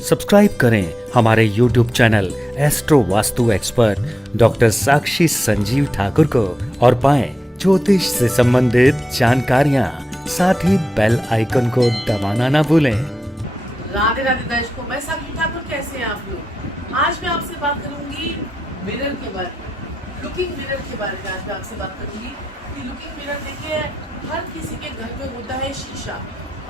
Subscribe करें हमारे YouTube channel astro vastu expert doctor Sakshi Sanjeev Thakur को और पाएं ज्योतिष से संबंधित जानकारियां। साथ ही बेल आइकन को दबाना ना भूलें। राधे राधे दर्शकों, मैं साक्षी ठाकुर, कैसे हैं आप लोग। आज मैं आपसे बात करूंगी मिरर के बारे में, लुकिंग मिरर के बारे में। आज मैं आपसे बात करूंगी कि लुकिंग मिरर, देखिए, हर किसी के घर में होता है शीशा।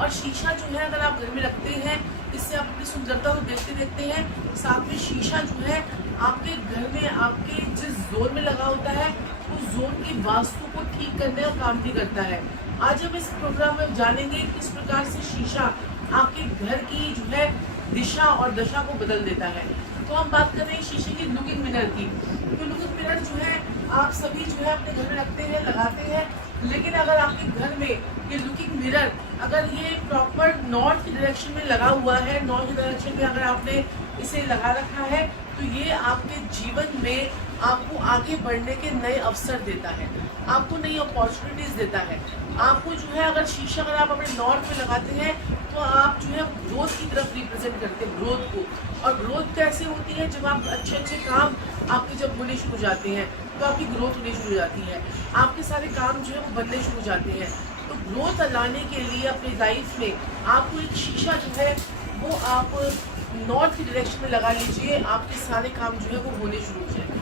और शीशा जो है, अगर आप घर में रखते हैं, इससे आप अपनी सुंदरता को देखते देखते हैं। साथ में शीशा जो है आपके घर में, आपके जिस जोन में लगा होता है, उस जोन की वास्तु को ठीक करने का काम भी करता है। आज हम इस प्रोग्राम में जानेंगे किस प्रकार से शीशा आपके घर की जो है दिशा और दशा को बदल देता है। तो हम बात कर रहे हैं शीशे की लुकिंग मिरर की। तो लुकिंग मिरर जो है आप सभी जो है अपने घर में रखते हैं, लगाते हैं। लेकिन अगर आपके घर में ये लुकिंग मिरर, अगर ये प्रॉपर नॉर्थ की डायरेक्शन में लगा हुआ है, नॉर्थ की डायरेक्शन में अगर आपने इसे लगा रखा है, तो ये आपके जीवन में आपको आगे बढ़ने के नए अवसर देता है, आपको नई अपॉर्चुनिटीज देता है। आपको जो है, अगर शीशा अगर आप अपने नॉर्थ में लगाते हैं, तो आप जो है ग्रोथ की तरफ रिप्रेजेंट करते हैं, ग्रोथ को। और ग्रोथ कैसे होती है? जब आप अच्छे अच्छे काम आपके जब होने शुरू हो जाते हैं, तो आपकी ग्रोथ होनी शुरू हो जाती है, आपके सारे काम जो है वो बनने शुरू हो जाते हैं। तो ग्रोथ लाने के लिए अपनी लाइफ में आपको एक शीशा जो है वो आप नॉर्थ की डायरेक्शन में लगा लीजिए, आपके सारे काम जो है वो होने शुरू हो जाएंगे।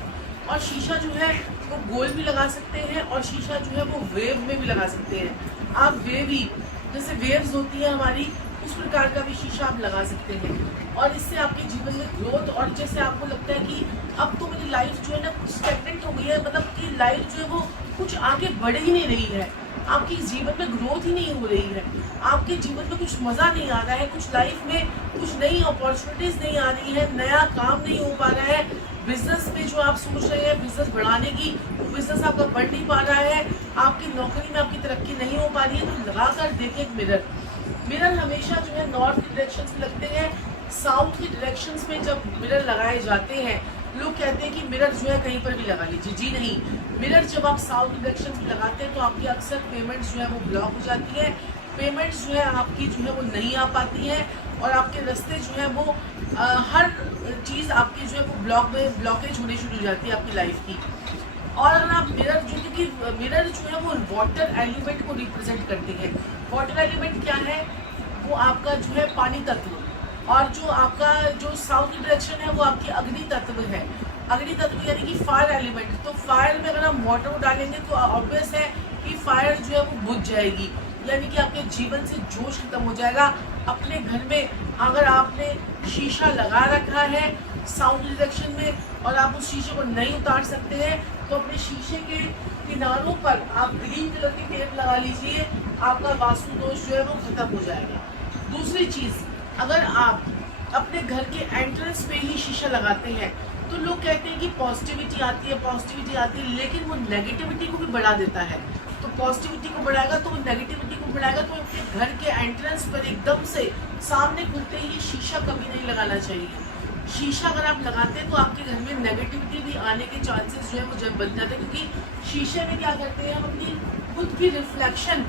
और शीशा जो है वो गोल भी लगा सकते हैं, और शीशा जो है वो वेव में भी लगा सकते हैं। आप वेव ही, जैसे वेव्स होती है हमारी, उस प्रकार का भी शीशा आप लगा सकते हैं। और इससे आपके जीवन में ग्रोथ, और जैसे आपको लगता है कि अब तो मेरी लाइफ जो है ना कुछ स्टैग्नेंट हो गई है, मतलब कि लाइफ जो है वो कुछ आगे बढ़ ही नहीं रही है, आपके जीवन में ग्रोथ ही नहीं हो रही है, आपके जीवन में कुछ मज़ा नहीं आ रहा है, कुछ लाइफ में कुछ नई अपॉर्चुनिटीज़ नहीं आ रही है, नया काम नहीं हो पा रहा है, बिजनेस में जो आप सोच रहे हैं बिजनेस बढ़ाने की, वो बिजनेस आपका बढ़ नहीं पा रहा है, आपकी नौकरी में आपकी तरक्की नहीं हो पा रही है, तो लगा कर देखें एक मिरर। मिरर हमेशा जो है नॉर्थ की डायरेक्शन से लगते हैं। साउथ की डायरेक्शन में जब मिरर लगाए जाते हैं, लोग कहते हैं कि मिरर जो है कहीं पर भी लगा लीजिए। जी नहीं, मिरर जब आप साउथ की डायरेक्शन में लगाते हैं, तो आपकी अक्सर पेमेंट्स जो है वो ब्लॉक हो जाती है, पेमेंट्स जो है आपकी जो है वो नहीं आ पाती है, और आपके रास्ते जो है वो हर चीज़ आपकी जो है वो ब्लॉकेज होनी शुरू हो जाती है आपकी लाइफ की। और अगर आप मिरर जो, क्योंकि मिरर जो है वो वाटर एलिमेंट को रिप्रेजेंट करती है। वाटर एलिमेंट क्या है? वो आपका जो है पानी तत्व, और जो आपका जो साउथ की डायरेक्शन है वो आपकी अग्नि तत्व है। अग्नि तत्व यानी कि फायर एलिमेंट। तो फायर में अगर हम वाटर को डालेंगे, तो ऑब्वियस है कि फायर जो है वो बुझ जाएगी, यानी कि आपके जीवन से जोश खत्म हो जाएगा। अपने घर में अगर आपने शीशा लगा रखा है साउथ डायरेक्शन में, और आप उस शीशे को नहीं उतार सकते हैं, तो अपने शीशे के किनारों पर आप ग्रीन कलर की टेप लगा लीजिए, आपका वास्तु दोष जो है वो खत्म हो जाएगा। दूसरी चीज़, अगर आप अपने घर के एंट्रेंस पे ही शीशा लगाते हैं, तो लोग कहते हैं कि पॉजिटिविटी आती है, लेकिन वो नेगेटिविटी को भी बढ़ा देता है। तो पॉजिटिविटी को बढ़ाएगा तो वो नेगेटिविटी को बढ़ाएगा। तो अपने घर के एंट्रेंस पर एकदम से सामने खुलते ही शीशा कभी नहीं लगाना चाहिए। शीशा अगर आप लगाते हैं, तो आपके घर में नेगेटिविटी भी आने के चांसेस जो है वो जब बन जाते हैं, क्योंकि शीशे में क्या करते हैं, हम अपनी खुद की रिफ्लेक्शन,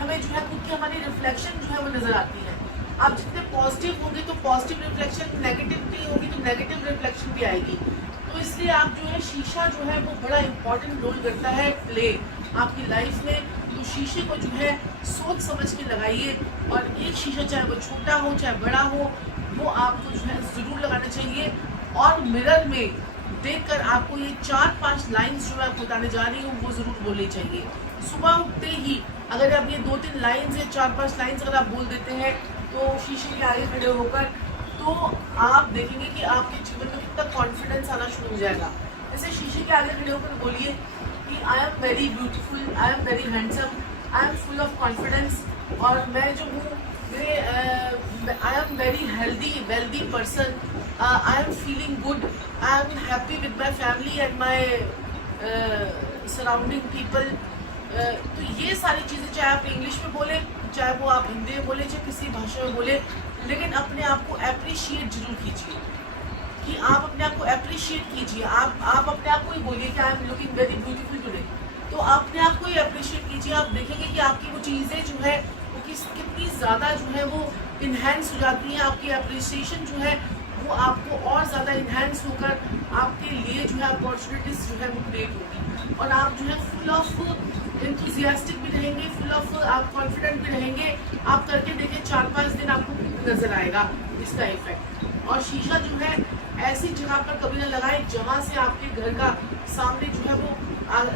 हमें जो है खुद की हमारी रिफ्लेक्शन जो है वो नज़र आती है। आप जितने पॉजिटिव होंगे तो पॉजिटिव रिफ्लेक्शन, नेगेटिविटी होगी तो नेगेटिव रिफ्लेक्शन भी आएगी। तो इसलिए आप जो है शीशा जो है वो बड़ा इंपॉर्टेंट रोल करता है प्ले आपकी लाइफ में। तो शीशे को जो है सोच समझ के लगाइए, और एक शीशा चाहे वो छोटा हो चाहे बड़ा हो, वो आपको जो है ज़रूर लगाना चाहिए। और मिरर में देखकर आपको ये 4-5 लाइन्स जो मैं आपको बताने जा रही हूँ वो ज़रूर बोलनी चाहिए। सुबह उठते ही अगर आप ये 2-3 लाइन्स या 4-5 लाइन्स अगर आप बोल देते हैं, तो शीशे के आगे खड़े होकर, तो आप देखेंगे कि आपके जीवन में कितना कॉन्फिडेंस आना शुरू हो जाएगा। जैसे शीशे के आगे खड़े होकर बोलिए कि I am very beautiful, I am very handsome, I am full of confidence, और मैं जो हूँ I am very healthy wealthy person, I am feeling good, I am happy with my family and my surrounding people. तो ये सारी चीज़ें चाहे आप इंग्लिश में बोलें, चाहे वो आप हिंदी में बोले, चाहे किसी भाषा में बोले, लेकिन अपने आप को अप्रिशिएट जरूर कीजिए, कि आप अपने आप को अप्रिशिएट कीजिए। आप अपने आप को ही बोलिए कि I am looking very beautiful today, तो अपने आप को ही अप्रिशिएट कीजिए। आप देखेंगे कि आपकी वो चीज़ें जो है वो कितनी ज़्यादा जो है वो इन्हेंस हो जाती हैं, आपकी अप्रिसिएशन जो है वो आपको और ज़्यादा इन्हेंस होकर आपके लिए जो है अपॉर्चुनिटीज़ जो है वो क्रिएट होगी और आप जो है फुल ऑफ इंथुजियास्टिक भी रहेंगे, फुल ऑफ आप कॉन्फिडेंट भी रहेंगे। आप करके देखें 4-5 दिन आपको नज़र आएगा इसका इफेक्ट। और शीशा जो है ऐसी जगह पर कभी ना लगाएं जहाँ से आपके घर का सामने जो है वो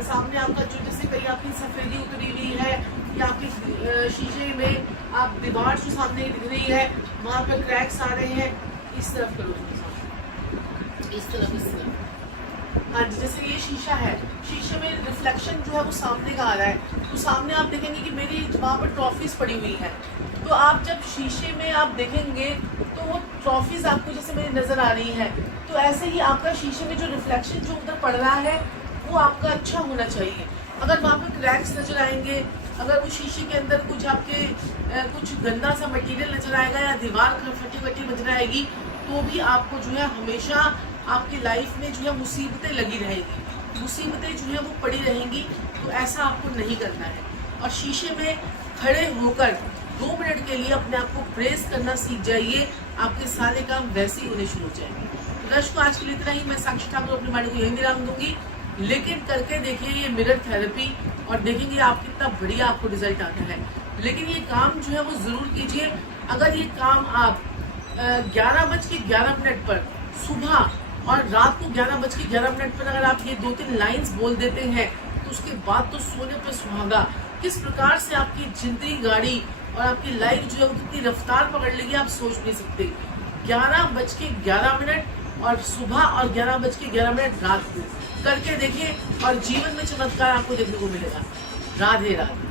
सामने आपका जो जैसे कहीं आपकी सफेदी उतरी हुई है या आपके शीशे में आप दीवार जो सामने दिख रही है वहाँ पर क्रैक्स आ रहे हैं, इस तरफ करो, इस तरफ। हाँ जी, जैसे ये शीशा है, शीशे में रिफ्लेक्शन जो है वो सामने का आ रहा है, तो सामने आप देखेंगे कि मेरी वहाँ पर ट्रॉफीज पड़ी हुई है। तो आप जब शीशे में आप देखेंगे तो वो ट्रॉफीज आपको जैसे मेरी नज़र आ रही है, तो ऐसे ही आपका शीशे में जो रिफ्लेक्शन जो उधर पड़ रहा है वो आपका अच्छा होना चाहिए। अगर वहाँ पर क्रैक्स नज़र आएंगे, अगर वो शीशे के अंदर कुछ आपके कुछ गंदा सा मटेरियल नज़र आएगा या दीवार फटी फटी नजर आएगी, तो भी आपको जो है हमेशा आपकी लाइफ में जो है मुसीबतें लगी रहेंगी, मुसीबतें जो है वो पड़ी रहेंगी। तो ऐसा आपको नहीं करना है। और शीशे में खड़े होकर 2 मिनट के लिए अपने आप को प्रेस करना सीख जाइए, आपके सारे काम वैसे ही होने शुरू हो जाएंगे। तो दर्शकों, आज के लिए इतना ही। मैं साक्षी ठाकुर अपनी बाड़ी को यही विराम दूंगी, लेकिन करके देखिए ये मिरर थेरेपी और देखेंगे आप कितना बढ़िया आपको रिजल्ट आता है। लेकिन ये काम जो है वो ज़रूर कीजिए। अगर ये काम आप 11:11 पर सुबह और रात को 11:11 पर अगर आप ये 2-3 लाइंस बोल देते हैं तो उसके बाद तो सोने पे सुहागा। किस प्रकार से आपकी जिंदगी गाड़ी और आपकी लाइफ जो है वो कितनी रफ्तार पकड़ लेगी आप सोच नहीं सकते। 11:11 और सुबह और 11:11 रात को करके देखिए और जीवन में चमत्कार आपको देखने को मिलेगा। राधे राधे।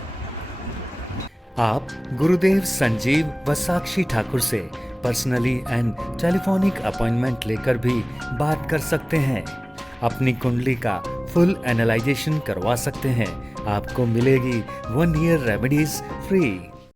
आप गुरुदेव संजीव व साक्षी ठाकुर से पर्सनली एंड टेलीफोनिक अपॉइंटमेंट लेकर भी बात कर सकते हैं। अपनी कुंडली का फुल एनालाइजेशन करवा सकते हैं। आपको मिलेगी 1 ईयर रेमेडीज फ्री।